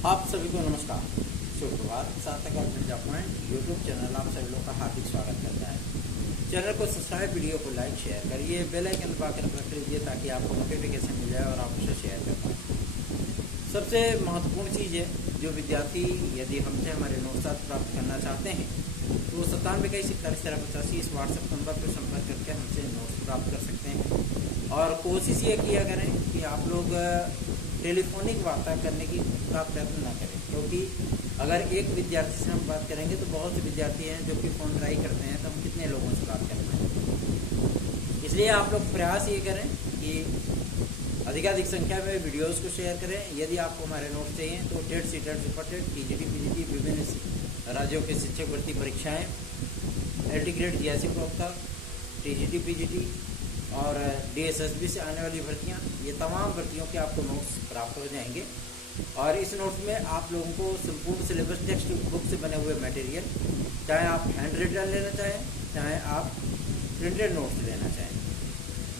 आप सभी को नमस्कार, सुप्रभात। सार्थक अपडेट डॉक्यूमेंट यूट्यूब चैनल आप सभी लोगों का हार्दिक स्वागत करता है। चैनल को सब्सक्राइब, वीडियो को लाइक शेयर करिए, बेल आइकन दबाकर रख लीजिए ताकि आपको नोटिफिकेशन मिल जाए और आप उसे शेयर कर पाएँ। सबसे महत्वपूर्ण चीज़ है, जो विद्यार्थी यदि हमसे हमारे नोट्स प्राप्त करना चाहते हैं तो वो 9721411385 इस व्हाट्सएप नंबर पर संपर्क करके हमसे नोट्स प्राप्त कर सकते हैं। और कोशिश ये किया करें कि आप लोग टेलीफोनिक वार्ता करने की का प्रयत्न न करें, क्योंकि अगर एक विद्यार्थी से हम बात करेंगे तो बहुत से विद्यार्थी हैं जो कि फ़ोन ट्राई करते हैं, तो हम कितने लोगों से बात कर पाएंगे। इसलिए आप लोग प्रयास ये करें कि अधिकाधिक संख्या में वीडियोस को शेयर करें। यदि आपको हमारे नोट्स चाहिए तो TET, CTET, super TET, TGT, PGT, विभिन्न राज्यों की शिक्षक भर्ती परीक्षाएँ, एलटी ग्रेड, जीएससी प्रवक्ता, टीजीटी, पीजीटी और डीएसएसबी से आने वाली भर्तियां, ये तमाम भर्तियों के आपको नोट्स प्राप्त हो जाएंगे। और इस नोट्स में आप लोगों को संपूर्ण सिलेबस टेक्स्ट बुक से बने हुए मटेरियल, चाहे आप हैंड रिटन लेना चाहें, चाहे आप प्रिंटेड नोट्स लेना चाहें,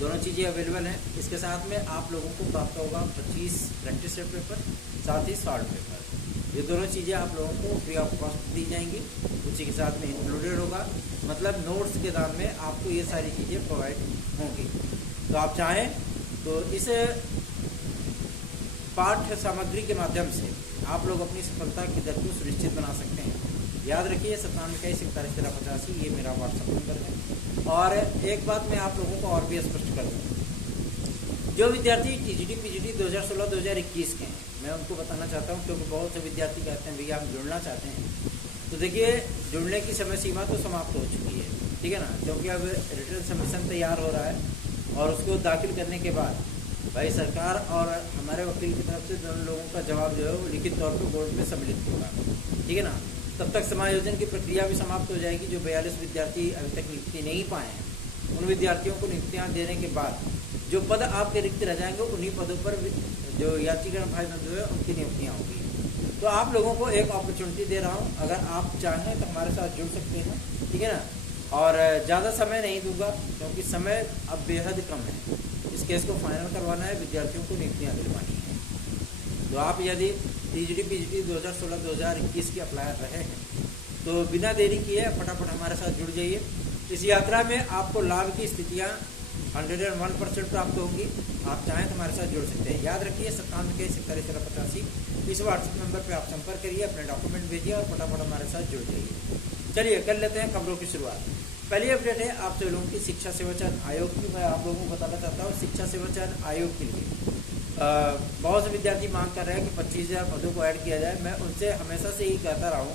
दोनों चीज़ें अवेलेबल हैं। इसके साथ में आप लोगों को प्राप्त होगा 25 प्रैक्टिस सेट पेपर, साथ ही शॉर्ट पेपर। ये दोनों चीज़ें आप लोगों को फ्री ऑफ कॉस्ट दी जाएंगी, उसी के साथ में इंक्लूडेड होगा। मतलब नोट्स के दाम में आपको ये सारी चीज़ें प्रोवाइड होंगी। तो आप चाहें तो इस पाठ्य सामग्री के माध्यम से आप लोग अपनी सफलता की दर को सुनिश्चित बना सकते हैं। याद रखिए 9721411385 ये मेरा व्हाट्सएप नंबर है। और एक बात मैं आप लोगों को और भी स्पष्ट कर दूँ, जो विद्यार्थी टीजीटी, पीजीटी 2016-2021 के हैं, मैं उनको बताना चाहता हूँ, क्योंकि बहुत से विद्यार्थी कहते हैं भैया हम जुड़ना चाहते हैं। तो देखिए, जुड़ने की समय सीमा तो समाप्त हो चुकी है, ठीक है ना, क्योंकि अब रिटर्न सबमिशन तैयार हो रहा है और उसको दाखिल करने के बाद भाई सरकार और हमारे वकील की तरफ से दोनों लोगों का जवाब जो है वो लिखित तौर पर बोर्ड में सम्मिलित होगा, ठीक है ना। तब तक समायोजन की प्रक्रिया भी समाप्त हो जाएगी। जो 42 विद्यार्थी अभी तक नियुक्ति नहीं पाए हैं, उन विद्यार्थियों को नियुक्तियाँ देने के बाद जो पद आपके रिक्त रह जाएंगे, उन्हीं पदों पर जो यात्रीगण भाई बंधु है उनकी नियुक्तियाँ होंगी। तो आप लोगों को एक अपॉर्चुनिटी दे रहा हूँ, अगर आप चाहें तो हमारे साथ जुड़ सकते हैं, ठीक है ना। और ज़्यादा समय नहीं दूंगा, क्योंकि समय अब बेहद कम है। इस केस को फाइनल करवाना है, विद्यार्थियों को नियुक्तियाँ दिलवानी है। तो आप यदि टीजीटी, पीजीटी 2016-2021 के अप्लायर रहे हैं तो बिना देरी किए फटाफट हमारे साथ जुड़ जाइए। इस यात्रा में आपको लाभ की स्थितियाँ 101% प्राप्त होंगी। आप चाहें तो हमारे साथ जुड़ सकते हैं। याद रखिए 9721411385 इस व्हाट्सएप नंबर पर आप संपर्क करिए, अपने डॉक्यूमेंट भेजिए और फटाफट हमारे साथ जुड़ जाइए। चलिए कर लेते हैं खबरों की शुरुआत। पहली अपडेट है आप सभी लोगों की शिक्षा सेवा चयन आयोग की। मैं आप लोगों को बताना चाहता हूँ, शिक्षा सेवा चयन आयोग के लिए बहुत से विद्यार्थी मांग कर रहे हैं कि 25,000 पदों को ऐड किया जाए। मैं उनसे हमेशा से ही कहता रहा हूँ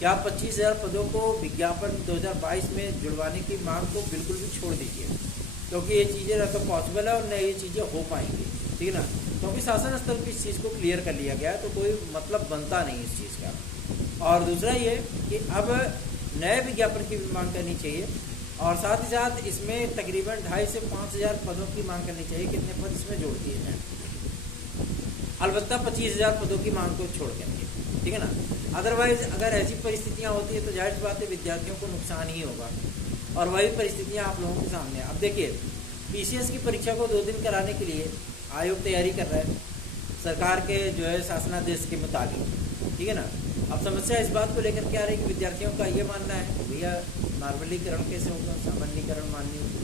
कि आप 25,000 पदों को विज्ञापन 2022 में जुड़वाने की मांग को बिल्कुल भी छोड़ दीजिए, क्योंकि ये चीज़ें न तो पॉसिबल है और न ये चीज़ें हो पाएंगी, ठीक है ना। क्योंकि शासन स्तर पर इस चीज़ को क्लियर कर लिया गया है, तो कोई मतलब बनता नहीं इस चीज़ का। और दूसरा ये कि अब नए विज्ञापन की भी मांग करनी चाहिए, और साथ ही साथ इसमें तकरीबन 2,500 से 5,000 पदों की मांग करनी चाहिए। कितने पद इसमें जोड़ दिए जाएँ, अलबत्ता 25,000 पदों की मांग को छोड़ करके, ठीक है ना। अदरवाइज अगर ऐसी परिस्थितियां होती है तो जाहिर सी बात है विद्यार्थियों को नुकसान ही होगा, और वही परिस्थितियां आप लोगों के सामने है। अब देखिए, पीसीएस की परीक्षा को 2 दिन कराने के लिए आयोग तैयारी कर रहा है सरकार के जो है शासनादेश के मुताबिक, ठीक है ना। अब समस्या इस बात को लेकर के आ रही है कि विद्यार्थियों का ये मानना है भैया नॉर्मलीकरण कैसे होगा, सामान्यीकरण,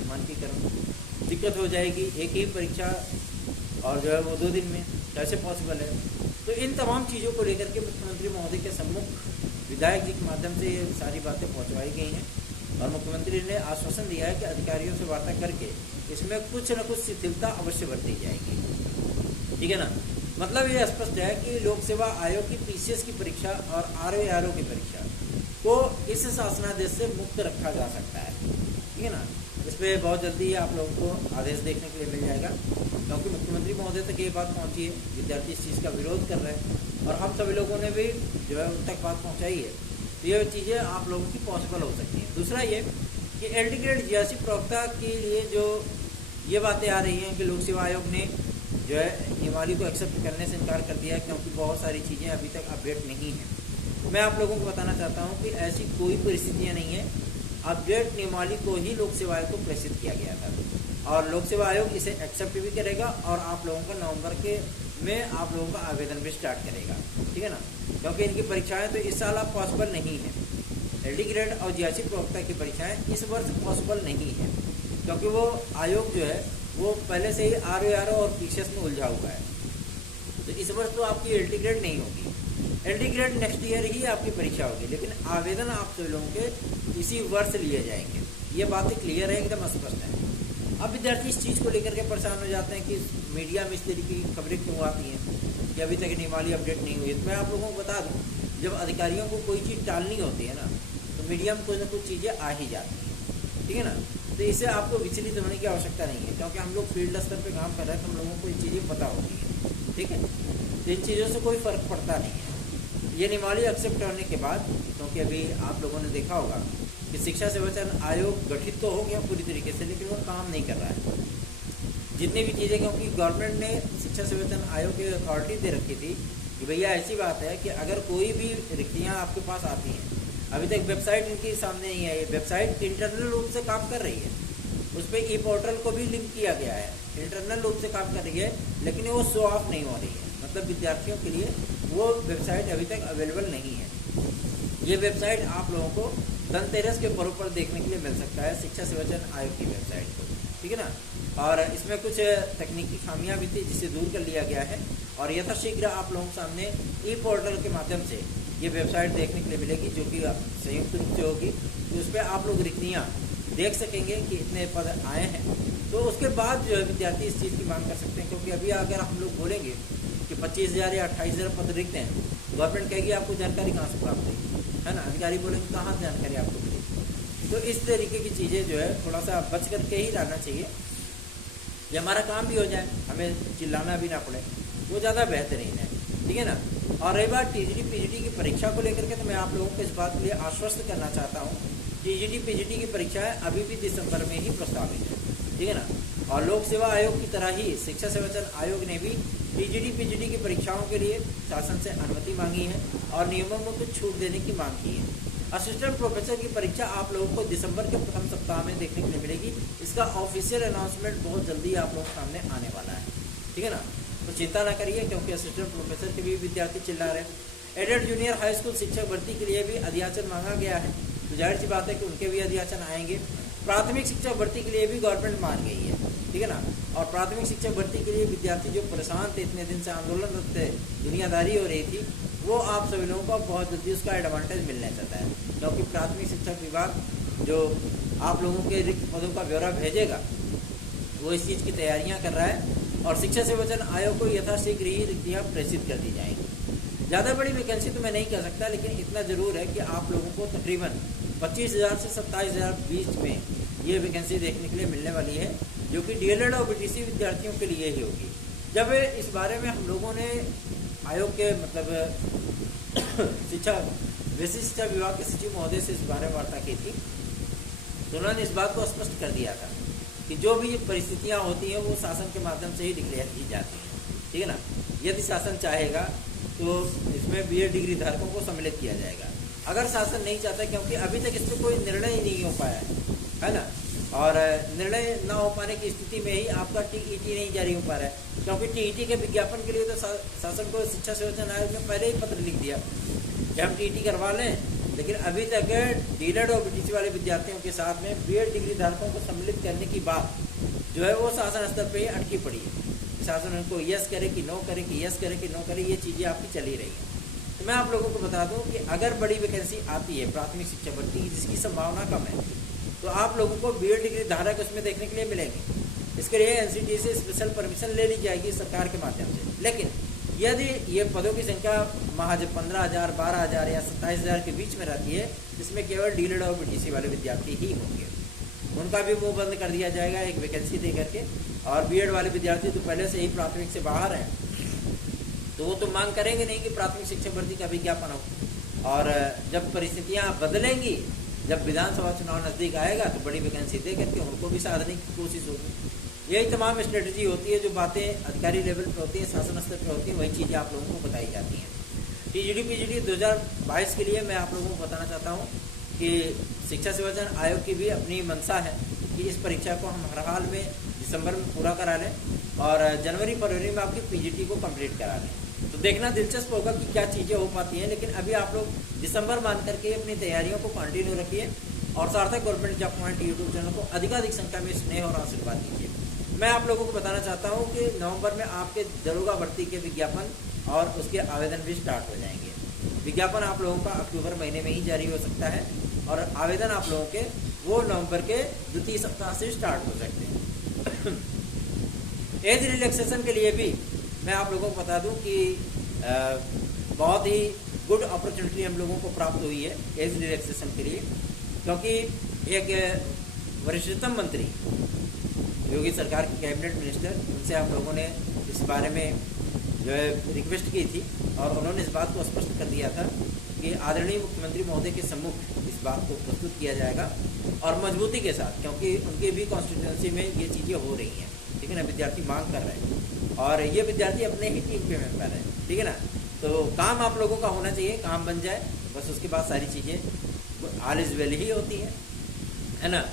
मानकीकरण, दिक्कत हो जाएगी एक ही परीक्षा और जो है वो 2 दिन में कैसे पॉसिबल है। तो इन तमाम चीज़ों को लेकर के मुख्यमंत्री महोदय के सम्मुख विधायक जी के माध्यम से ये सारी बातें पहुंचवाई गई हैं, और मुख्यमंत्री ने आश्वासन दिया है कि अधिकारियों से वार्ता करके इसमें कुछ न कुछ शिथिलता अवश्य बरती जाएगी, ठीक है ना। मतलब ये स्पष्ट है कि लोक सेवा आयोग की पीसीएस की परीक्षा और आरओ की परीक्षा को इस शासनादेश से मुक्त रखा जा सकता है, ठीक है ना। इस पर बहुत जल्दी आप लोगों को आदेश देखने के लिए मिल जाएगा, क्योंकि मुख्यमंत्री महोदय तक ये बात पहुंची है, विद्यार्थी इस चीज़ का विरोध कर रहे हैं और हम सभी लोगों ने भी जो है उन तक बात पहुंचाई है। तो ये चीज़ें आप लोगों की पॉसिबल हो सकती हैं। दूसरा ये कि एलटी ग्रेड जीएससी प्रवक्ता के लिए जो ये बातें आ रही हैं कि लोक सेवा आयोग ने जो है नियमावली को एक्सेप्ट करने से इनकार कर दिया है, क्योंकि बहुत सारी चीज़ें अभी तक अपडेट नहीं हैं। मैं आप लोगों को बताना चाहता हूँ कि ऐसी कोई परिस्थितियाँ नहीं है। अपडेट नियमावली को ही लोक सेवा आयोग को प्रेषित किया गया था, और लोक सेवा आयोग इसे एक्सेप्ट भी करेगा और आप लोगों को नवंबर के में आप लोगों का आवेदन भी स्टार्ट करेगा, ठीक है ना, क्योंकि इनकी परीक्षाएं तो इस साल आप पॉसिबल नहीं है। LD ग्रेड और GRC प्रवक्ता की परीक्षाएं इस वर्ष पॉसिबल नहीं है, क्योंकि वो आयोग जो है वो पहले से ही RO और PCS में उलझा हुआ है। तो इस वर्ष तो आपकी LD ग्रेड नहीं होगी, LD ग्रेड नेक्स्ट ईयर ही आपकी परीक्षा होगी, लेकिन आवेदन आप सभी लोगों के इसी वर्ष लिए जाएंगे। ये बातें क्लियर है, एकदम स्पष्ट है। अब विद्यार्थी इस चीज़ को लेकर के परेशान हो जाते हैं कि मीडिया में इस तरीके की खबरें क्यों आती हैं कि अभी तक नियमावली अपडेट नहीं हुई है। तो मैं आप लोगों को बता दूं, जब अधिकारियों को कोई चीज़ टालनी होती है ना, तो मीडिया में कुछ ना कुछ चीज़ें आ ही जाती हैं, ठीक है ना। तो इससे आपको विचलित होने की आवश्यकता नहीं है, क्योंकि हम लोग फील्ड स्तर पर काम कर रहे हैं, तो हम लोगों को ये चीज़ें पता होती है, ठीक है। तो इन चीज़ों से कोई फ़र्क पड़ता नहीं है। ये नियमावली एक्सेप्ट होने के बाद, क्योंकि अभी आप लोगों ने देखा होगा कि शिक्षा सेवाचयन आयोग गठित तो हो गया पूरी तरीके से, लेकिन वो काम नहीं कर रहा है। जितनी भी चीज़ें, क्योंकि गवर्नमेंट ने शिक्षा सेवाचयन आयोग की अथॉरिटी दे रखी थी कि भैया ऐसी बात है कि अगर कोई भी रिक्तियाँ आपके पास आती हैं, अभी तक वेबसाइट इनके सामने नहीं आई है, वेबसाइट इंटरनल रूप से काम कर रही है, उस पर E-पोर्टल को भी लिंक किया गया है, इंटरनल रूप से काम कर रही है, लेकिन वो शो ऑफ नहीं हो रही है। मतलब विद्यार्थियों के लिए वो वेबसाइट अभी तक अवेलेबल नहीं है। ये वेबसाइट आप लोगों को धनतेरस के पर्व पर देखने के लिए मिल सकता है, शिक्षा सेवाचयन आयोग की वेबसाइट को, ठीक है ना। और इसमें कुछ तकनीकी खामियां भी थी, जिसे दूर कर लिया गया है, और यथाशीघ्र आप लोगों के सामने E-पोर्टल के माध्यम से ये वेबसाइट देखने के लिए मिलेगी, जो कि संयुक्त रूप से होगी। तो उस पर आप लोग रिक्तियाँ देख सकेंगे कि इतने पद आए हैं। तो उसके बाद जो है विद्यार्थी इस चीज़ की मांग कर सकते हैं, क्योंकि अभी अगर हम लोग बोलेंगे कि 25,000 या 28,000 पद रिक्त हैं, गवर्नमेंट कहेगी आपको जानकारी कहाँ से प्राप्त होगी, है ना। अधिकारी बोलेंगे कहाँ से जानकारी आपको मिलेगी। तो इस तरीके की चीज़ें जो है थोड़ा सा बच करके ही रहना चाहिए, ये हमारा काम भी हो जाए, हमें चिल्लाना भी ना पड़े, वो ज़्यादा बेहतरीन है, ठीक है ना। और रही बात TGT PGT की परीक्षा को लेकर के, तो मैं आप लोगों को इस बात के लिए आश्वस्त करना चाहता हूँ, TGT PGT की परीक्षाएँ अभी भी दिसंबर में ही प्रस्तावित है, ठीक है ना। और लोक सेवा आयोग की तरह ही शिक्षा सेवाचयन आयोग ने भी TGT PGT की परीक्षाओं के लिए शासन से अनुमति मांगी है और नियमों में कुछ छूट देने की मांग की है। असिस्टेंट प्रोफेसर की परीक्षा आप लोगों को दिसंबर के प्रथम सप्ताह में देखने के लिए मिलेगी। इसका ऑफिशियल अनाउंसमेंट बहुत जल्दी आप लोगों के सामने आने वाला है, ठीक है ना। तो चिंता ना करिए, क्योंकि असिस्टेंट प्रोफेसर के भी विद्यार्थी चिल्ला रहे हैं। एडेड जूनियर हाई स्कूल शिक्षक भर्ती के लिए भी अधियाचन मांगा गया है, तो जाहिर सी बात है कि उनके भी अधियाचन आएंगे। प्राथमिक शिक्षक भर्ती के लिए भी गवर्नमेंट मान गई है, ठीक है ना। और प्राथमिक शिक्षक भर्ती के लिए विद्यार्थी जो परेशान थे, इतने दिन से आंदोलनरत थे, दुनियादारी हो रही थी, वो आप सभी लोगों को बहुत जल्दी उसका एडवांटेज मिलने चाहता है, क्योंकि प्राथमिक शिक्षक विभाग जो आप लोगों के रिक्त पदों का ब्यौरा भेजेगा, वो इस चीज़ की तैयारियां कर रहा है। और शिक्षा सेवाचयन आयोग को यथाशीघ्र ही रिक्तियाँ प्रेषित कर दी जाएंगी। ज़्यादा बड़ी वैकेंसी तो मैं नहीं कह सकता, लेकिन इतना ज़रूर है कि आप लोगों को तकरीबन 25,000 से 27,000 बीच में ये वैकेंसी देखने के लिए मिलने वाली है, जो कि DLED और BTC विद्यार्थियों के लिए ही होगी। जब इस बारे में हम लोगों ने आयोग के वैसे शिक्षा विभाग के सचिव महोदय से इस बारे में वार्ता की थी, तो उन्होंने इस बात को स्पष्ट कर दिया था कि जो भी परिस्थितियां होती हैं वो शासन के माध्यम से ही डिक्लेयर की जाती हैं, ठीक है ना। यदि शासन चाहेगा तो इसमें BA डिग्री धारकों को सम्मिलित किया जाएगा। अगर शासन नहीं चाहता, क्योंकि अभी तक इस पर कोई निर्णय ही नहीं हो पाया है ना, और निर्णय न हो पाने की स्थिति में ही आपका TET नहीं जारी हो पा रहा है, क्योंकि TET के विज्ञापन के लिए तो शासन को शिक्षा सेवाचयन आयोग ने पहले ही पत्र लिख दिया कि हम TET करवा लें, लेकिन अभी तक DLED और BTC वाले विद्यार्थियों के साथ में BA डिग्री धारकों को सम्मिलित करने की बात जो है वो शासन स्तर पर ही अटकी पड़ी है। शासन उनको यस करे कि नो करे, कि यस करे कि नो करे, ये चीज़ें आपकी चली रही हैं। तो मैं आप लोगों को बता दूं कि अगर बड़ी वैकेंसी आती है प्राथमिक शिक्षा भर्ती की, जिसकी संभावना कम है, तो आप लोगों को BA डिग्री धारक उसमें देखने के लिए मिलेंगे। इसके लिए NCT से स्पेशल परमिशन ले ली जाएगी सरकार के माध्यम से। लेकिन यदि ये पदों की संख्या महज 15,000, 12,000 या 27,000 के बीच में रहती है, जिसमें केवल DLED और BTC वाले विद्यार्थी ही होंगे, उनका भी मुंह बंद कर दिया जाएगा एक वैकेंसी दे करके। और BEd वाले विद्यार्थी तो पहले से ही प्राथमिक से बाहर हैं, तो वो तो मांग करेंगे नहीं कि प्राथमिक शिक्षक भर्ती का विज्ञापन हो। और जब परिस्थितियां बदलेंगी, जब विधानसभा चुनाव नज़दीक आएगा, तो बड़ी वैकेंसी दे करके उनको भी साधने की कोशिश होगी। यही तमाम स्ट्रेटजी होती है, जो बातें अधिकारी लेवल पर होती हैं, शासन स्तर पर होती हैं, वही चीज़ें आप लोगों को बताई जाती हैं। TGT PGT 2022 के लिए मैं आप लोगों को बताना चाहता हूँ कि शिक्षा सेवाचयन आयोग की भी अपनी मंशा है कि इस परीक्षा को हम हर हाल में दिसंबर में पूरा करा लें, और जनवरी फरवरी में आपकी पीजीटी को कंप्लीट करा लें। तो देखना दिलचस्प होगा कि क्या चीज़ें हो पाती हैं। लेकिन अभी आप लोग दिसंबर मान करके अपनी तैयारियों को कंटिन्यू रखिए और सार्थक government job point YouTube channel को अधिकाधिक संख्या में स्नेह और आशीर्वाद दीजिए। मैं आप लोगों को बताना चाहता हूँ कि नवंबर में आपके दरोगा भर्ती के विज्ञापन और उसके आवेदन भी स्टार्ट हो जाएंगे। विज्ञापन आप लोगों का अक्टूबर महीने में ही जारी हो सकता है और आवेदन आप लोगों के वो नवंबर के द्वितीय सप्ताह से स्टार्ट हो सकते हैं। एज रिलैक्सेशन के लिए भी मैं आप लोगों को बता दूं कि बहुत ही गुड अपॉर्चुनिटी हम लोगों को प्राप्त हुई है एज रिलैक्सेशन के लिए, क्योंकि एक वरिष्ठतम मंत्री योगी सरकार के कैबिनेट मिनिस्टर, उनसे हम लोगों ने इस बारे में जो है रिक्वेस्ट की थी और उन्होंने इस बात को स्पष्ट कर दिया था कि आदरणीय मुख्यमंत्री महोदय के सम्मुख इस बात को प्रस्तुत किया जाएगा और मजबूती के साथ, क्योंकि उनके भी कॉन्स्टिट्यूंसी में ये चीज़ें हो रही हैं, ठीक है ना। विद्यार्थी मांग कर रहे हैं और ये विद्यार्थी अपने ही टीम के मेंबर है, ठीक है ना। तो काम आप लोगों का होना चाहिए, काम बन जाए बस, उसके बाद सारी चीज़ें ऑल इज वेल ही होती है ना।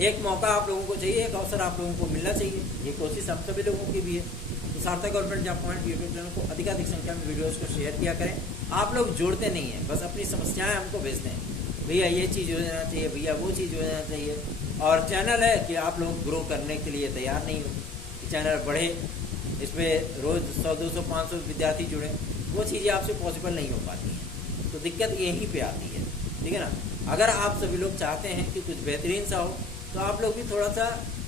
एक मौका आप लोगों को चाहिए, एक अवसर आप लोगों को मिलना चाहिए, ये कोशिश आप सभी लोगों की भी है। तो सार्थक government job point YouTube channel को अधिकाधिक संख्या में वीडियोस को शेयर किया करें। आप लोग जोड़ते नहीं हैं, बस अपनी समस्याएं हमको भेजते हैं, भैया ये चीज़ हो जाना चाहिए, भैया वो चीज़ हो जाना चाहिए। और चैनल है कि आप लोग ग्रो करने के लिए तैयार नहीं हो, चैनल बढ़े, इसमें रोज़ 100, 200, 500 विद्यार्थी जुड़े, वो चीज़ें आपसे पॉसिबल नहीं हो पाती हैं। तो दिक्कत यहीं पे आती है, ठीक है ना। अगर आप सभी लोग चाहते हैं कि कुछ बेहतरीन सा हो तो आप लोग भी थोड़ा सा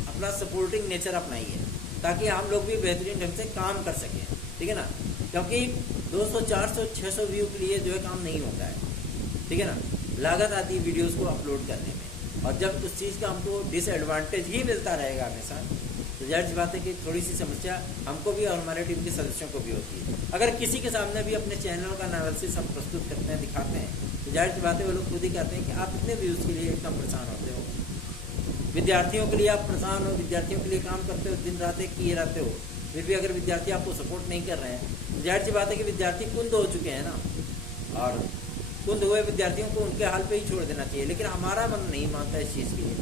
अपना सपोर्टिंग नेचर अपनाइए, ताकि हम लोग भी बेहतरीन ढंग से काम कर सकें, ठीक है ना। क्योंकि 200, 400, 600 व्यू के लिए जो है काम नहीं होता है, ठीक है ना। लागत आती है वीडियोस को अपलोड करने में, और जब उस चीज़ का हमको डिसएडवांटेज ही मिलता रहेगा हमेशा, तो जाहिर सी बात है कि थोड़ी सी समस्या हमको भी और हमारे टीम के सदस्यों को भी होती है। अगर किसी के सामने भी अपने चैनल का एनालिसिस हम प्रस्तुत करते हैं, दिखाते हैं, तो जाहिर सी बात है वो लोग खुद ही कहते हैं कि आप इतने व्यूज़ के लिए इतना परेशान होते हो, विद्यार्थियों के लिए आप परेशान हो, विद्यार्थियों के लिए काम करते हो, दिन रात एक किए रहते हो, फिर भी अगर विद्यार्थी आपको सपोर्ट नहीं कर रहे हैं, तो जाहिर सी बात है कि विद्यार्थी कुंद हो चुके हैं ना, और कुंद हुए विद्यार्थियों को उनके हाल पे ही छोड़ देना चाहिए। लेकिन हमारा मन नहीं मानता इस चीज़ के लिए।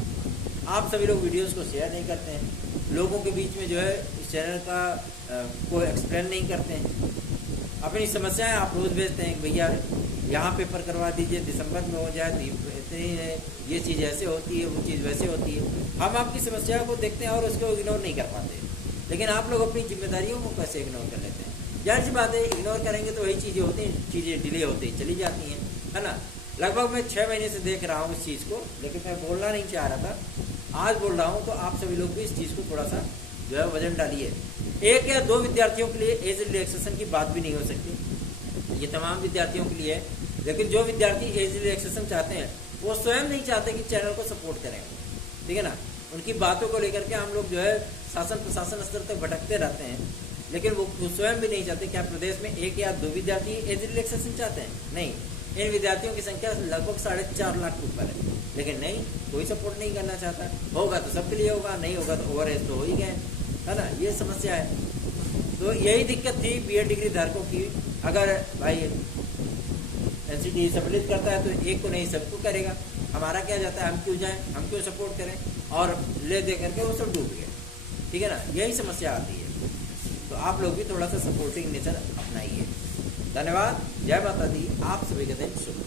आप सभी लोग वीडियोस को शेयर नहीं करते हैं, लोगों के बीच में जो है इस चैनल का को एक्सप्लेन नहीं करते हैं, अपनी समस्याएं आप रोज़ भेजते हैं कि भैया यहाँ पेपर करवा दीजिए, दिसंबर में हो जाए, तो इतनी ये चीज़ ऐसे होती है, वो चीज़ वैसे होती है। हम आपकी समस्याओं को देखते हैं और उसको इग्नोर नहीं कर पाते, लेकिन आप लोग अपनी जिम्मेदारियों को कैसे इग्नोर कर लेते हैं। जाहिर सी बात है, इग्नोर करेंगे तो वही चीज़ें होती हैं, चीज़ें डिले होती चली जाती हैं, है ना। लगभग मैं 6 महीने से देख रहा हूँ इस चीज़ को, लेकिन मैं बोलना नहीं चाह रहा था, आज बोल रहा हूँ। तो आप सभी लोग भी इस चीज़ को थोड़ा सा जो है वजन डालिए। 1 या 2 विद्यार्थियों के लिए एज रिलैक्सेशन की बात भी नहीं हो सकती, ये तमाम विद्यार्थियों के लिए है। लेकिन जो विद्यार्थी एज रिलैक्सेशन चाहते हैं, वो स्वयं नहीं चाहते कि चैनल को सपोर्ट करें, ठीक है ना। उनकी बातों को लेकर के हम लोग जो है शासन प्रशासन स्तर तक भटकते रहते हैं, लेकिन वो स्वयं भी नहीं चाहते। क्या प्रदेश में 1 या 2 विद्यार्थी एज रिलैक्सेशन चाहते हैं? नहीं, इन विद्यार्थियों की संख्या लगभग 4.5 लाख के ऊपर है, लेकिन नहीं, कोई सपोर्ट नहीं करना चाहता। होगा तो सबके लिए होगा, नहीं होगा तो ओवर एज तो हो ही गए, है ना। ये समस्या है। तो यही दिक्कत थी बीएड डिग्री धारकों की। अगर भाई एनसीटी सम्मिलित करता है तो एक को नहीं सबको करेगा, हमारा क्या जाता है, हम क्यों जाएं, हम क्यों सपोर्ट करें, और ले दे करके वो सब डूब गए, ठीक है ना। यही समस्या आती है। तो आप लोग भी थोड़ा सा सपोर्टिंग नेचर अपनाइए। धन्यवाद, जय माता दी, आप सभी का दिन शुभ।